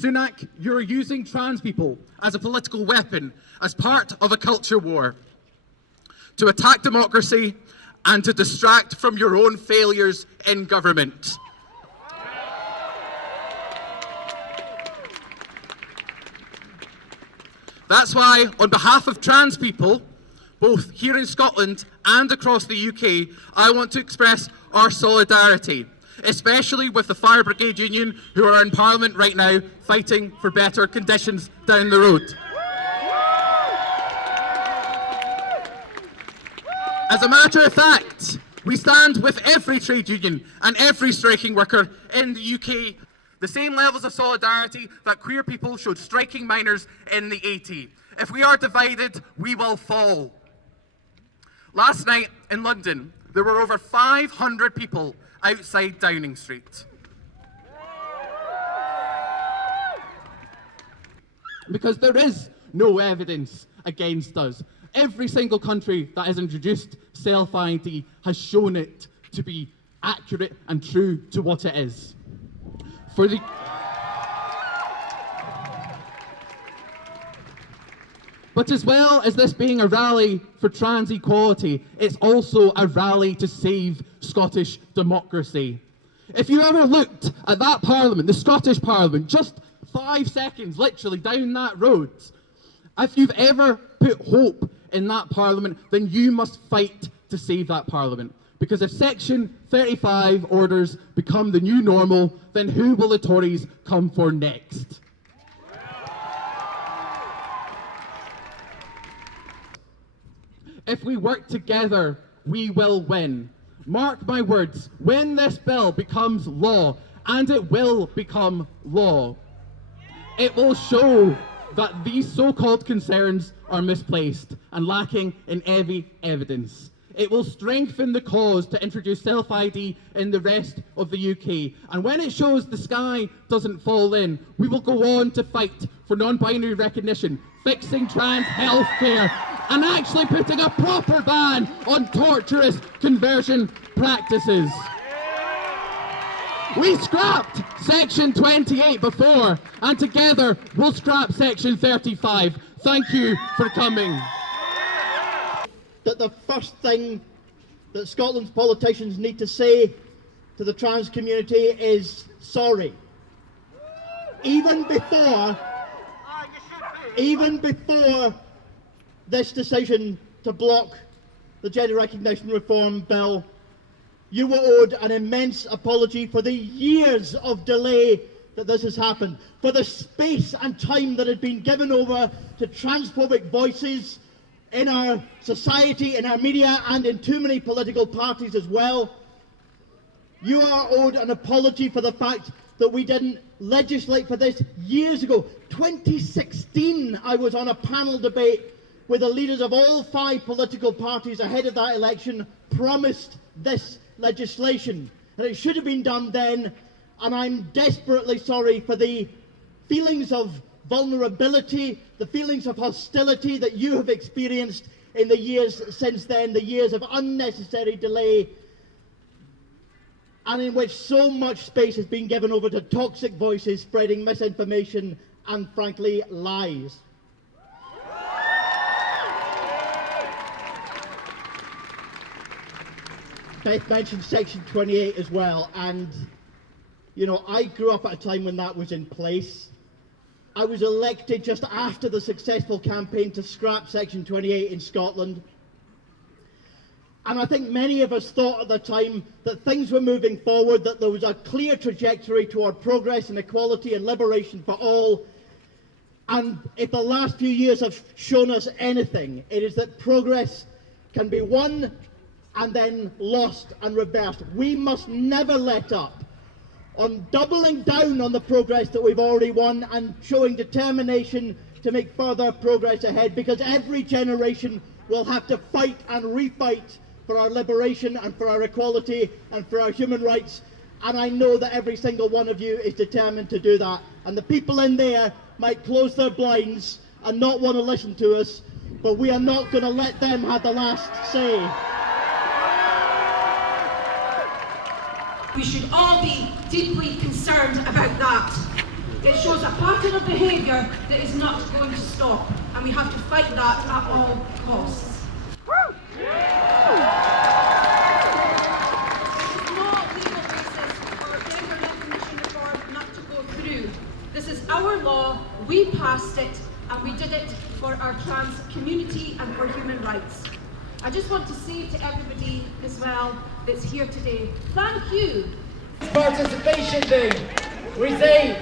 Sunak, you're using trans people as a political weapon, as part of a culture war, to attack democracy and to distract from your own failures in government. That's why, on behalf of trans people, both here in Scotland and across the UK, I want to express our solidarity, especially with the Fire Brigade Union, who are in Parliament right now fighting for better conditions down the road. As a matter of fact, we stand with every trade union and every striking worker in the UK, the same levels of solidarity that queer people showed striking miners in the 80s. If we are divided, we will fall. Last night in London, there were over 500 people outside Downing Street. Because there is no evidence against us. Every single country that has introduced self-ID has shown it to be accurate and true to what it is. But as well as this being a rally for trans equality, it's also a rally to save Scottish democracy. If you ever looked at that Parliament, the Scottish Parliament, just 5 seconds literally down that road, if you've ever put hope in that Parliament, then you must fight to save that Parliament. Because if Section 35 orders become the new normal, then who will the Tories come for next? If we work together, we will win. Mark my words, when this bill becomes law, and it will become law, it will show that these so-called concerns are misplaced and lacking in every evidence. It will strengthen the cause to introduce self-ID in the rest of the UK. And when it shows the sky doesn't fall in, we will go on to fight for non-binary recognition, fixing trans healthcare, and actually putting a proper ban on torturous conversion practices. We scrapped Section 28 before, and together we'll scrap Section 35. Thank you for coming. That the first thing that Scotland's politicians need to say to the trans community is sorry. Even before this decision to block the gender recognition reform bill, you were owed an immense apology for the years of delay that this has happened, for the space and time that had been given over to transphobic voices in our society, in our media, and in too many political parties as well. You are owed an apology for the fact that we didn't legislate for this years ago. 2016, I was on a panel debate with the leaders of all 5 political parties ahead of that election, promised this legislation, and it should have been done then, and I'm desperately sorry for the feelings of vulnerability, the feelings of hostility that you have experienced in the years since then, the years of unnecessary delay, and in which so much space has been given over to toxic voices spreading misinformation and, frankly, lies. Beth mentioned Section 28 as well, and, you know, I grew up at a time when that was in place. I was elected just after the successful campaign to scrap Section 28 in Scotland. And I think many of us thought at the time that things were moving forward, that there was a clear trajectory toward progress and equality and liberation for all. And if the last few years have shown us anything, it is that progress can be won and then lost and reversed. We must never let up on doubling down on the progress that we've already won and showing determination to make further progress ahead, because every generation will have to fight and refight for our liberation and for our equality and for our human rights. And I know that every single one of you is determined to do that. And the people in there might close their blinds and not want to listen to us, but we are not going to let them have the last say. We should all be deeply concerned about that. It shows a pattern of behaviour that is not going to stop, and we have to fight that at all costs. This is our law, we passed it, and we did it for our trans community and for human rights. I just want to say to everybody as well that's here today, thank you. Participation Day. We say,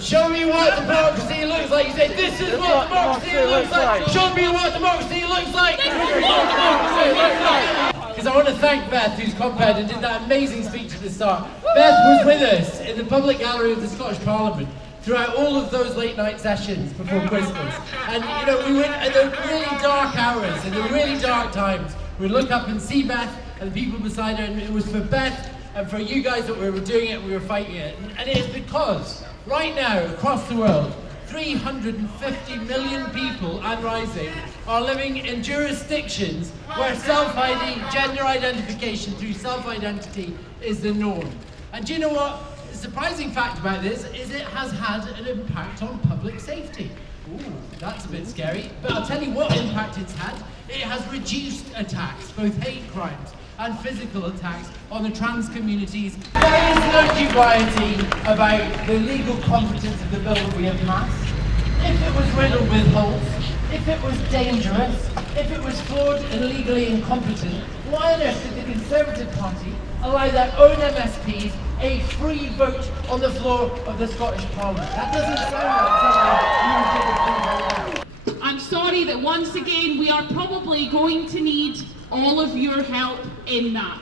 show me what democracy looks like. You say, this is what democracy looks like. Show me what democracy looks like. This is what democracy looks like. Because I want to thank Beth, who's compared and did that amazing speech at the start. Beth was with us in the public gallery of the Scottish Parliament throughout all of those late night sessions before Christmas. And you know, we went at the really dark hours, in the really dark times. We'd look up and see Beth and the people beside her, and it was for Beth and for you guys that we were doing it, we were fighting it. And it is because right now across the world, 350 million people and rising are living in jurisdictions where self-ID, gender identification through self-identity is the norm. And do you know what? The surprising fact about this is it has had an impact on public safety. Ooh, that's a bit scary. But I'll tell you what impact it's had. It has reduced attacks, both hate crimes and physical attacks on the trans communities. There is no dubiety about the legal competence of the bill that we have passed. If it was riddled with holes, if it was dangerous, if it was flawed and legally incompetent, why on earth did the Conservative Party allow their own MSPs a free vote on the floor of the Scottish Parliament? That doesn't sound like something you would do. I'm sorry that once again we are probably going to need all of your help in that.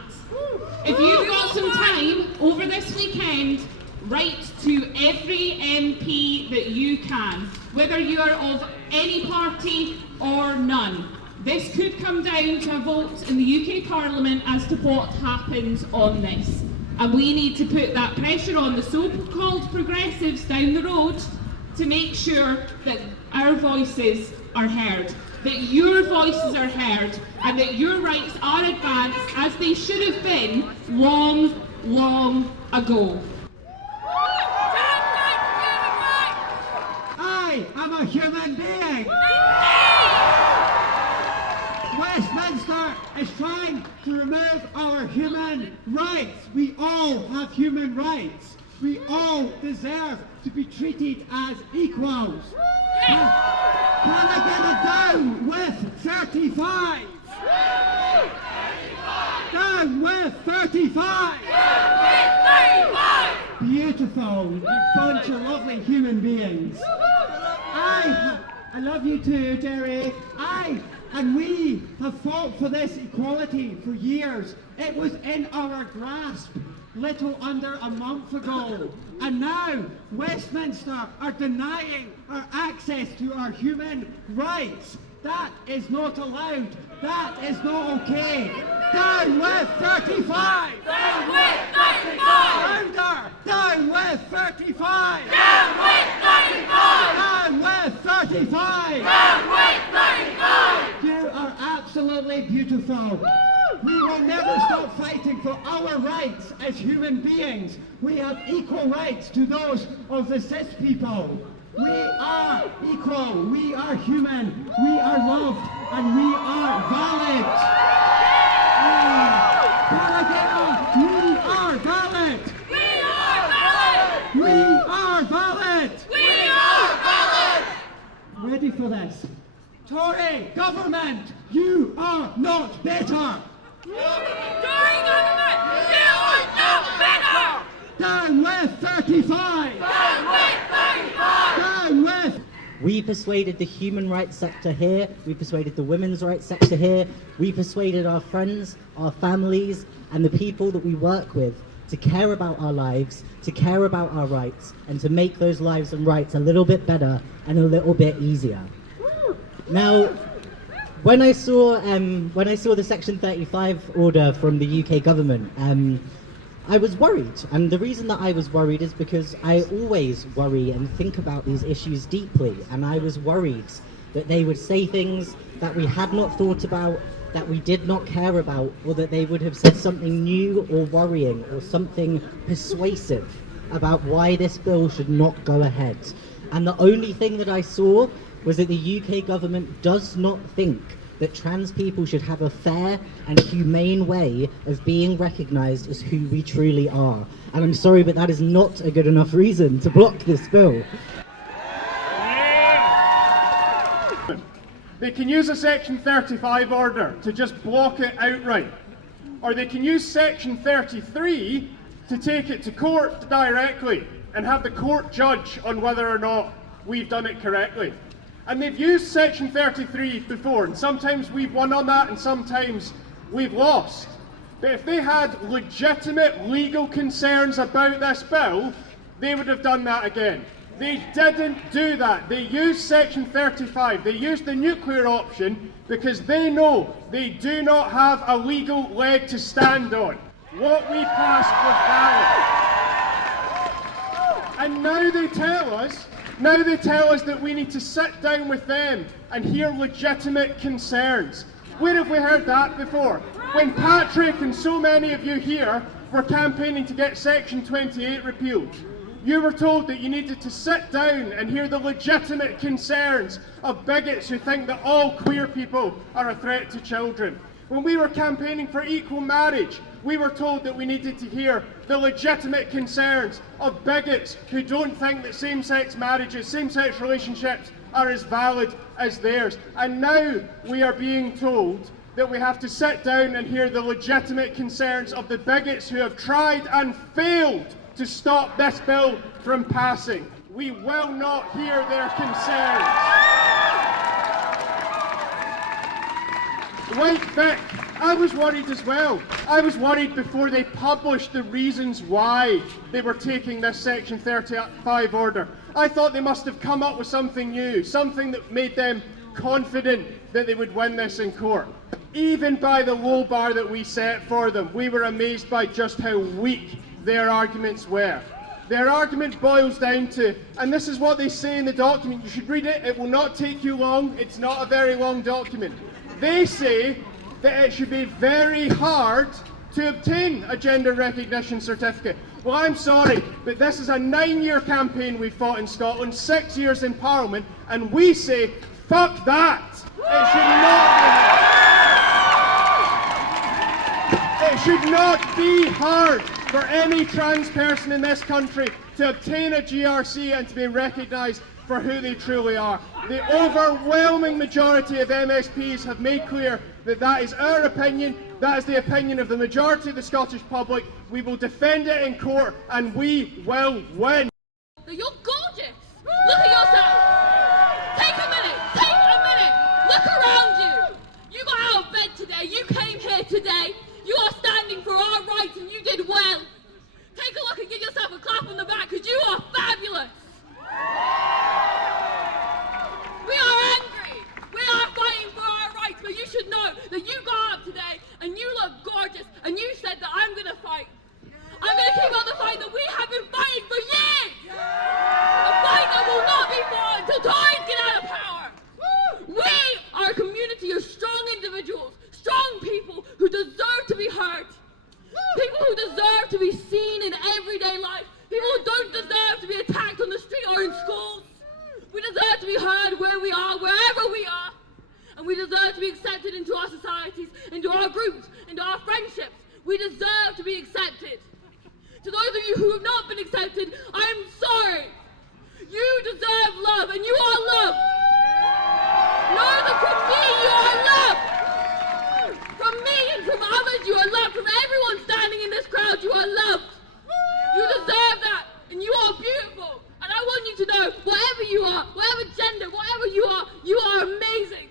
If you've got some time over this weekend, write to every MP that you can, whether you are of any party or none. This could come down to a vote in the UK Parliament as to what happens on this. And we need to put that pressure on the so-called progressives down the road to make sure that our voices are heard, that your voices are heard, and that your rights are advanced as they should have been long, long ago. I am a human being. Westminster is trying to remove our human rights. We all have human rights. We all deserve to be treated as equals. Can I get it down with 35? Down with 35! Beautiful, you bunch of lovely human beings. I love you too, Jerry. And we have fought for this equality for years. It was in our grasp little under a month ago. And now Westminster are denying our access to our human rights. That is not allowed. That is not okay. Down with 35! Down with 35! Louder! Down with 35! Down with 35! Down with 35! Down with 35! You are absolutely beautiful. We will never stop fighting for our rights as human beings. We have equal rights to those of the cis people. We are equal, we are human, we are loved, and we are valid. We are valid. We are valid. We are valid. We are valid. Ready for this? Tory government, you are not better. Tory government, you are not better. Down with 35. Down with 35. Down with. We persuaded the human rights sector here, we persuaded the women's rights sector here, we persuaded our friends, our families, and the people that we work with to care about our lives, to care about our rights, and to make those lives and rights a little bit better and a little bit easier. Now, when I saw the Section 35 order from the UK government, I was worried, and the reason that I was worried is because I always worry and think about these issues deeply, and I was worried that they would say things that we had not thought about, that we did not care about, or that they would have said something new or worrying or something persuasive. about why this bill should not go ahead. And the only thing that I saw was that the UK government does not think that trans people should have a fair and humane way of being recognised as who we truly are. And I'm sorry, but that is not a good enough reason to block this bill. They can use a Section 35 order to just block it outright. Or they can use Section 33 to take it to court directly and have the court judge on whether or not we've done it correctly. And they've used Section 33 before, and sometimes we've won on that and sometimes we've lost. But if they had legitimate legal concerns about this bill, they would have done that again. They didn't do that. They used Section 35. They used the nuclear option because they know they do not have a legal leg to stand on. What we passed was valid. And now they tell us that we need to sit down with them and hear legitimate concerns. Where have we heard that before? When Patrick and so many of you here were campaigning to get Section 28 repealed, you were told that you needed to sit down and hear the legitimate concerns of bigots who think that all queer people are a threat to children. When we were campaigning for equal marriage, we were told that we needed to hear the legitimate concerns of bigots who don't think that same-sex marriages, same-sex relationships are as valid as theirs. And now we are being told that we have to sit down and hear the legitimate concerns of the bigots who have tried and failed to stop this bill from passing. We will not hear their concerns. Like Vic, I was worried as well. I was worried before they published the reasons why they were taking this Section 35 order. I thought they must have come up with something new, something that made them confident that they would win this in court. Even by the low bar that we set for them, we were amazed by just how weak their arguments were. Their argument boils down to, and this is what they say in the document, you should read it, it will not take you long, it's not a very long document. They say that it should be very hard to obtain a gender recognition certificate. Well, I'm sorry, but this is a 9-year campaign we fought in Scotland, 6 years in Parliament, and we say, fuck that! It should not be hard. It should not be hard for any trans person in this country to obtain a GRC and to be recognised for who they truly are. The overwhelming majority of MSPs have made clear that that is our opinion, that is the opinion of the majority of the Scottish public. We will defend it in court and we will win. You're gorgeous! Look at yourself! Take a minute! Look around you! You got out of bed today, you came here today, you are standing for our rights and you did well. Take a look and give yourself a clap on the back because you are fabulous. We are angry. We are fighting for our rights, but you should know that you got up today and you look gorgeous and you said that I'm going to fight. I'm going to keep on the fight that we have been fighting for years. A fight that will not be fought until Tories get out of power. We are a community of strong individuals, strong people who deserve to be heard. People who deserve to be seen in everyday life. People who don't deserve to be attacked on the street or in schools. We deserve to be heard where we are, wherever we are. And we deserve to be accepted into our societies, into our groups, into our friendships. We deserve to be accepted. To those of you who have not been accepted, I'm sorry. You deserve love, and you are loved. Know that from me, you are loved. From me and from others, you are loved. From everyone standing in this crowd, you are loved. You deserve that, and you are beautiful. And I want you to know, whatever you are, whatever gender, whatever you are amazing.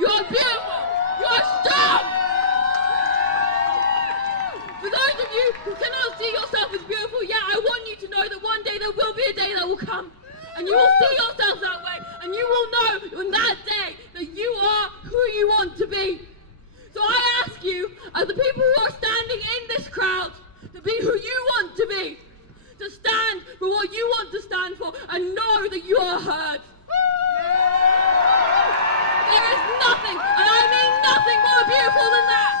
You are beautiful. You are strong. For those of you who cannot see yourself as beautiful yet, I want you to know that one day there will be a day that will come, and you will see yourself that way, and you will know on that day that you are who you want to be. So I ask you, as the people who are standing in this crowd, to be who you want to be, to stand for what you want to stand for, and know that you are heard. There is nothing, and I mean nothing more beautiful than that.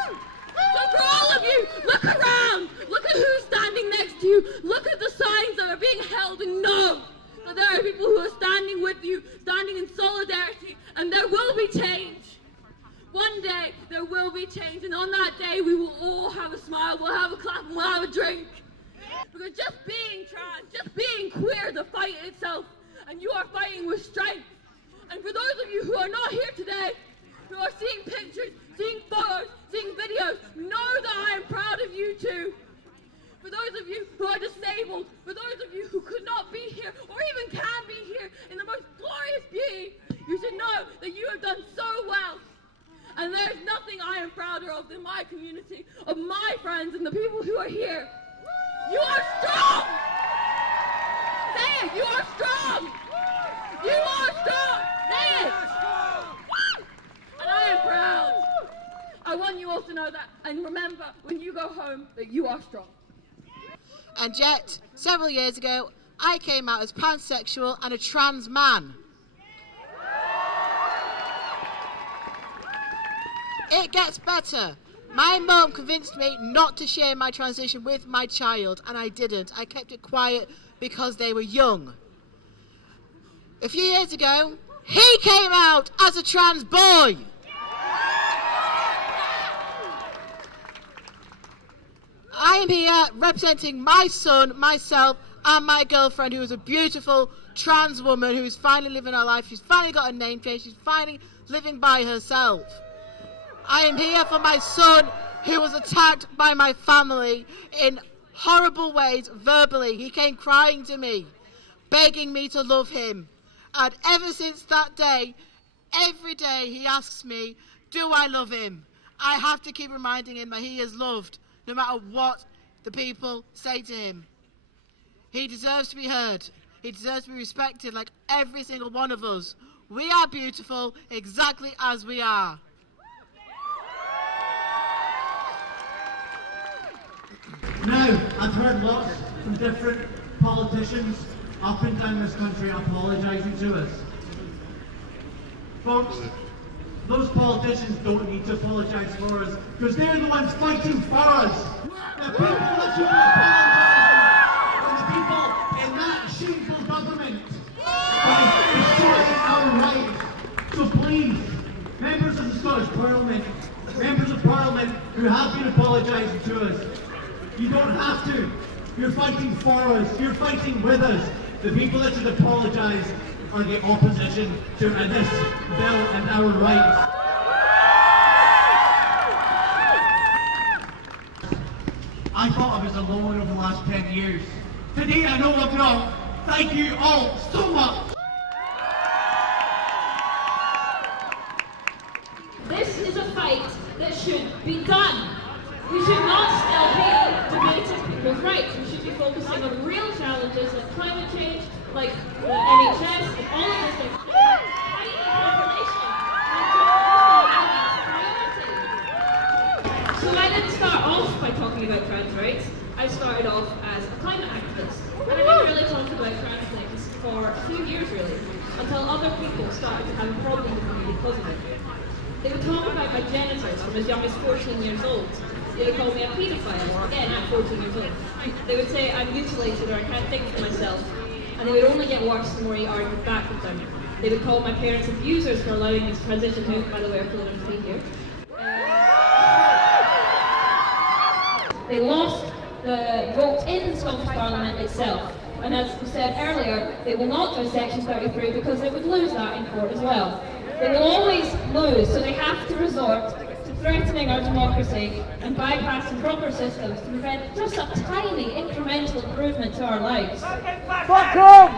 So for all of you, look around, look at who's standing next to you, look at the signs being held, and know that there are people who are standing with you, standing in solidarity, and there will be change. One day there will be change, and on that day we will all have a smile, we'll have a clap, and we'll have a drink. Because just being trans, just being queer is a fight in itself, and you are fighting with strength. And for those of you who are not here today, who are seeing pictures, seeing photos, seeing videos, know that I am proud of you too. For those of you who are disabled, for those of you who could not be here, or even can be here in the most glorious beauty, you should know that you have done so well. And there's nothing I am prouder of than my community, of my friends and the people who are here. You are strong! Say it, you are strong! You are strong! Say it! And I am proud. I want you all to know that, and remember, when you go home, that you are strong. And yet, several years ago, I came out as pansexual and a trans man. It gets better. My mum convinced me not to share my transition with my child, and I didn't. I kept it quiet because they were young. A few years ago, he came out as a trans boy. I am here representing my son, myself, and my girlfriend, who is a beautiful trans woman who is finally living her life. She's finally got a name change. She's finally living by herself. I am here for my son, who was attacked by my family in horrible ways verbally. He came crying to me, begging me to love him. And ever since that day, every day he asks me, do I love him? I have to keep reminding him that he is loved, no matter what the people say to him. He deserves to be heard. He deserves to be respected like every single one of us. We are beautiful exactly as we are. Now, I've heard lots from different politicians up and down this country apologising to us. Folks, those politicians don't need to apologise for us, because they're the ones fighting for us. The people that should be apologising are the people in that shameful government by destroying our rights. So please, members of the Scottish Parliament, members of Parliament who have been apologising to us, you don't have to. You're fighting for us. You're fighting with us. The people that should apologise are the opposition to this bill and our rights. I thought I was alone over the last 10 years. Today I know I'm not. Thank you all so much. This is a fight that should be done. We should not still be debating people's rights. We should be focusing on real challenges like climate change, like the NHS, and all of these things. Fighting population and priority. So I didn't start off by talking about trans rights. I started off as a climate activist. And I didn't really talk about trans things for a few years really, until other people started to have a problem with me because of it. They would talk about my genitals from as young as 14 years old. They would call me a paedophile, again at 14 years old. They would say I'm mutilated or I can't think for myself. And they would only get worse the more you argued back with them. They would call my parents abusers for allowing me to transition, who, by the way, are cool enough to be here. They lost the vote in the Scottish Parliament itself. And as we said earlier, they will not do Section 33 because they would lose that in court as well. They will always lose, so they have to resort to threatening our democracy and bypassing proper systems to prevent just a tiny incremental improvement to our lives. Fuck off!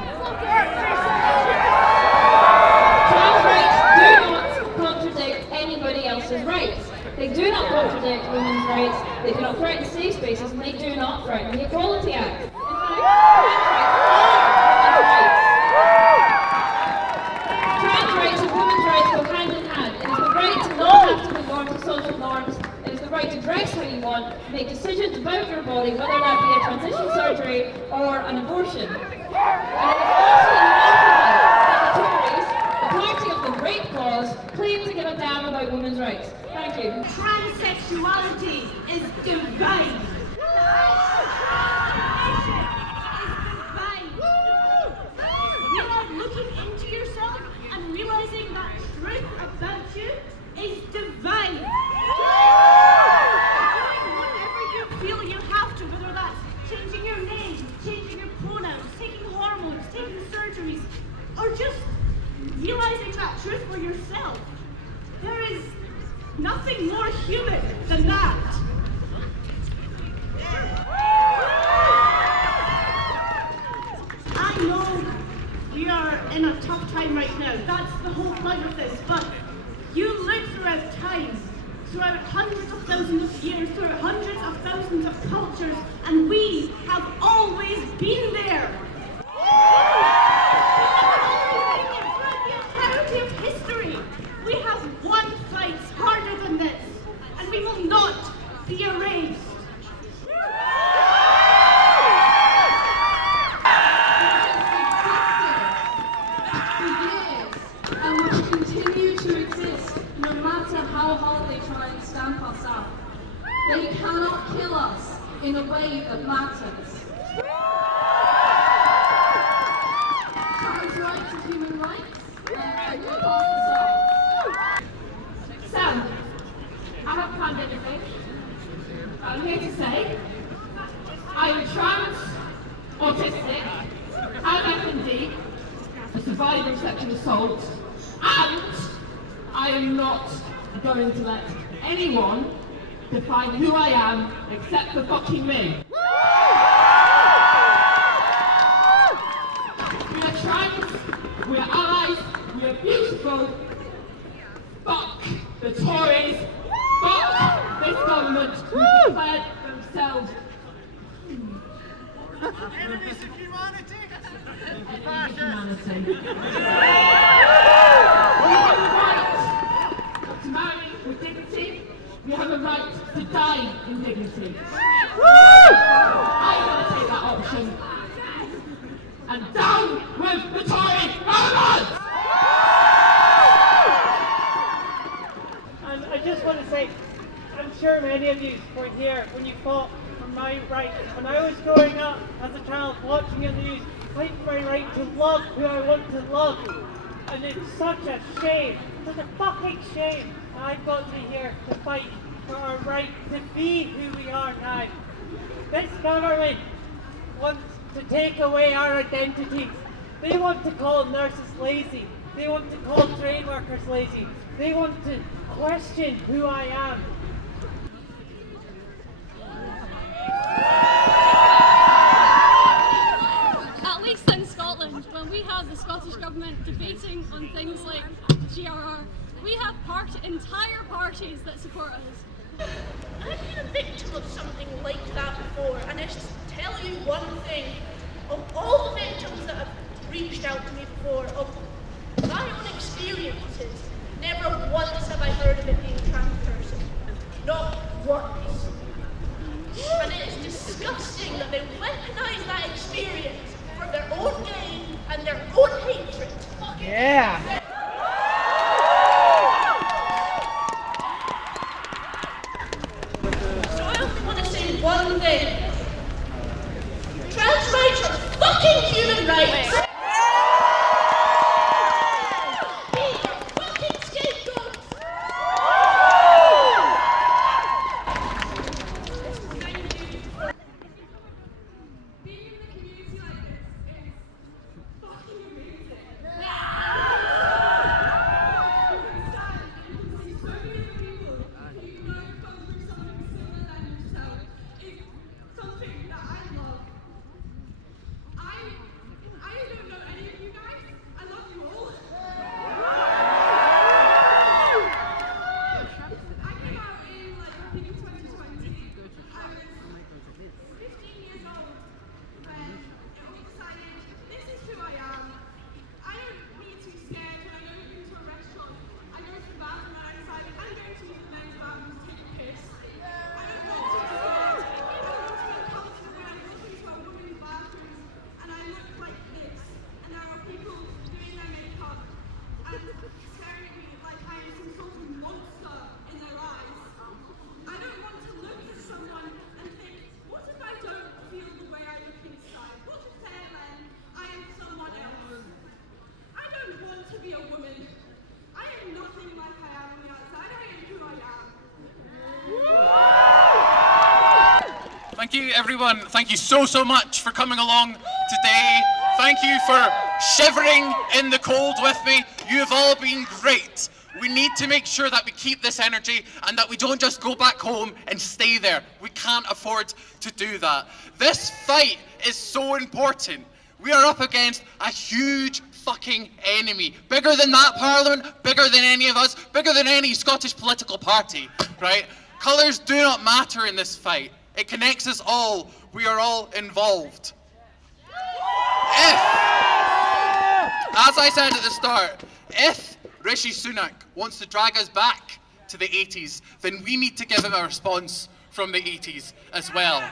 Trans rights do not contradict anybody else's rights. They do not contradict women's rights, they do not threaten safe spaces, and they do not threaten the Equality Act. In fact, trans rights and women's rights go hand in hand. It is the right to not have to conform to social norms. It is the right to dress how you want, make decisions about your body, whether that be a transition surgery or an abortion. And it is also or just realizing that truth for yourself. There is nothing more human than that. I know we are in a tough time right now. That's the whole point of this. But you live throughout time, throughout hundreds of thousands of years, throughout hundreds of thousands of cultures, and we have always been there. Throughout the entirety of history, we have won fights harder than this, and we will not be erased. And will continue to exist no matter how hard they try and stamp us out. They cannot kill us in a way that matters. Trans rights and human rights, we'll pass this on. So, I haven't planned anything. I'm here to say I am trans, autistic, and FND, a survivor of sexual assault, and I am not going to let anyone define who I am except for fucking me. We are trans, we are allies, we are beautiful. Fuck the Tories, fuck this government who declared themselves enemies of humanity. humanity. We have a right to marry with dignity. We have a right to die in dignity. I'm going to take that option. And down with the Tory government! And I just want to say, I'm sure many of you were here when you fought for my right. When I was growing up as a child watching the news, fighting for my right to love who I want to love. And it's such a shame, such a fucking shame that I've got to be here to fight for our right to be who we are now. This government wants to take away our identities. They want to call nurses lazy. They want to call trade workers lazy. They want to question who I am. At least in Scotland, when we have the Scottish Government debating on things like GRR, we have entire parties that support us. I've been a victim of something like that before, and I just tell you one thing. Of all the victims that have reached out to me before, of my own experiences, never once have I heard of it being a trans person. Not once. And it is disgusting that they weaponize that experience for their own gain and their own hatred. Yeah! So I only want to say one thing. Trans rights are fucking human rights. Be your fucking scapegoats. Being in a community like this is fucking amazing. You can stand and you can see so many other people who you know have gone through something similar than yourself. It's something that I love. I don't know any of you guys. I love you all. I came out in I think in 2020. I was 15 years old when we decided this is who I am. I don't need to be scared when I go into a restaurant. I go to the bathroom and I decide I'm going to use the men's bathroom to take a piss. I don't want to be scared. I don't want to be uncomfortable when I walk into a women's bathroom and I look like this. And there are people doing their makeup and staring at me like I am some sort of monster in their eyes. I don't want to look at someone and think, what if I don't feel the way I look inside? What if then I am someone else? I don't want to be a woman. I am nothing like I am on the outside. I am who I am. Thank you, everyone. Thank you so much for coming along today. Thank you for shivering in the cold with me. You've all been great. We need to make sure that we keep this energy and that we don't just go back home and stay there. We can't afford to do that. This fight is so important. We are up against a huge fucking enemy. Bigger than that Parliament, bigger than any of us, bigger than any Scottish political party, right? Colours do not matter in this fight. It connects us all. We are all involved. If, as I said at the start, if Rishi Sunak wants to drag us back to the 80s, then we need to give him a response from the 80s as well.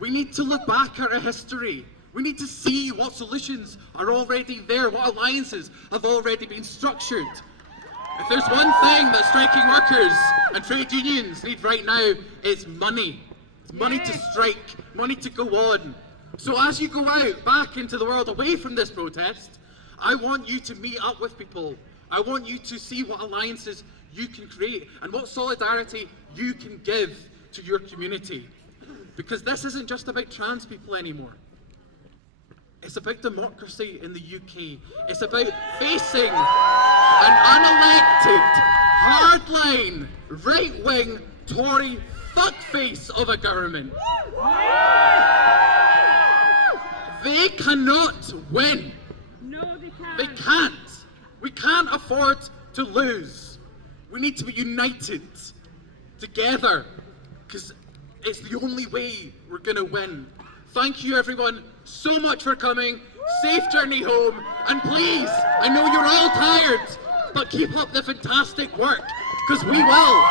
We need to look back at our history. We need to see what solutions are already there, what alliances have already been structured. If there's one thing that striking workers and trade unions need right now, it's money. It's money to strike, money to go on. So as you go out back into the world away from this protest, I want you to meet up with people. I want you to see what alliances you can create and what solidarity you can give to your community. Because this isn't just about trans people anymore. It's about democracy in the UK. It's about facing an unelected, hardline, right-wing, Tory fuckface of a government. They cannot win. No, they can't. They can't. We can't afford to lose. We need to be united together because it's the only way we're going to win. Thank you everyone so much for coming. Safe journey home. And please, I know you're all tired, but keep up the fantastic work because we will.